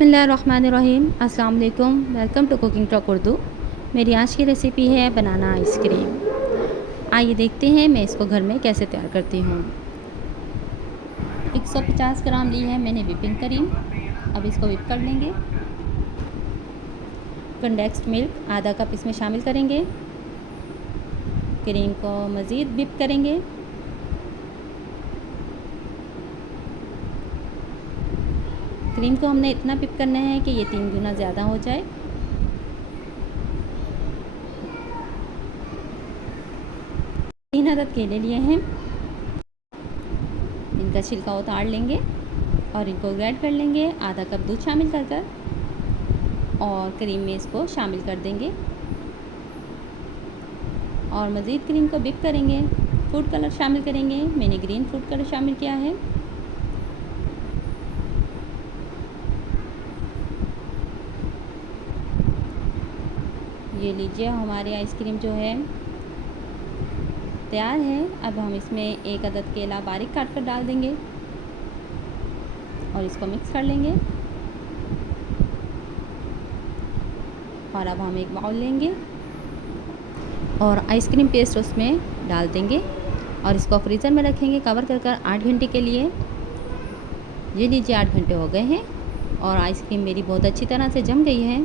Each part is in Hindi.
बिस्मिल्लाहिर्रहमानिर्रहीम। अस्सलाम वालेकुम। Welcome to cooking talk Urdu. मेरी आज की रेसिपी है बनाना आइसक्रीम। आइए देखते हैं मैं इसको घर में कैसे तैयार करती हूँ। 150 ग्राम ली है मैंने व्हिपिंग क्रीम। अब इसको व्हिप कर लेंगे। कंडेंस्ड मिल्क आधा कप इसमें शामिल करेंगे। क्रीम को मज़ीद व्हिप करेंगे। क्रीम को हमने इतना व्हिप करना है कि ये 3 गुना ज़्यादा हो जाए। तीन अदद केले लिए हैं, इनका छिलका उतार लेंगे और इनको ग्राइंड कर लेंगे। आधा कप दूध शामिल कर और क्रीम में इसको शामिल कर देंगे और मज़ीद क्रीम को व्हिप करेंगे। फूड कलर शामिल करेंगे। मैंने ग्रीन फूड कलर शामिल किया है। ये लीजिए, हमारी आइसक्रीम जो है तैयार है। अब हम इसमें एक अदद केला बारीक काट कर डाल देंगे और इसको मिक्स कर लेंगे। और अब हम एक बाउल लेंगे और आइसक्रीम पेस्ट उसमें डाल देंगे और इसको फ्रीज़र में रखेंगे कवर कर 8 घंटे के लिए। ये लीजिए, 8 घंटे हो गए हैं और आइसक्रीम मेरी बहुत अच्छी तरह से जम गई है।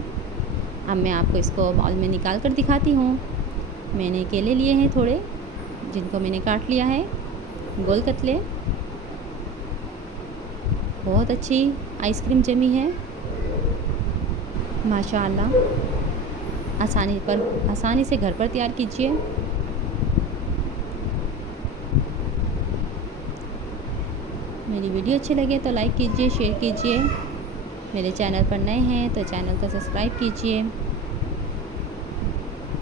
अब मैं आपको इसको बाउल में निकाल कर दिखाती हूँ। मैंने केले लिए हैं थोड़े, जिनको मैंने काट लिया है गोल कतले। बहुत अच्छी आइसक्रीम जमी है माशाअल्लाह। आसानी से घर पर तैयार कीजिए। मेरी वीडियो अच्छी लगे तो लाइक कीजिए, शेयर कीजिए। मेरे चैनल पर नए हैं तो चैनल को सब्सक्राइब कीजिए।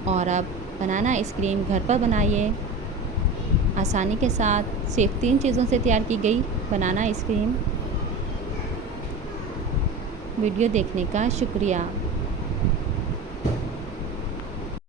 और अब बनाना आइसक्रीम घर पर बनाइए आसानी के साथ। सिर्फ 3 चीज़ों से तैयार की गई बनाना आइसक्रीम। वीडियो देखने का शुक्रिया।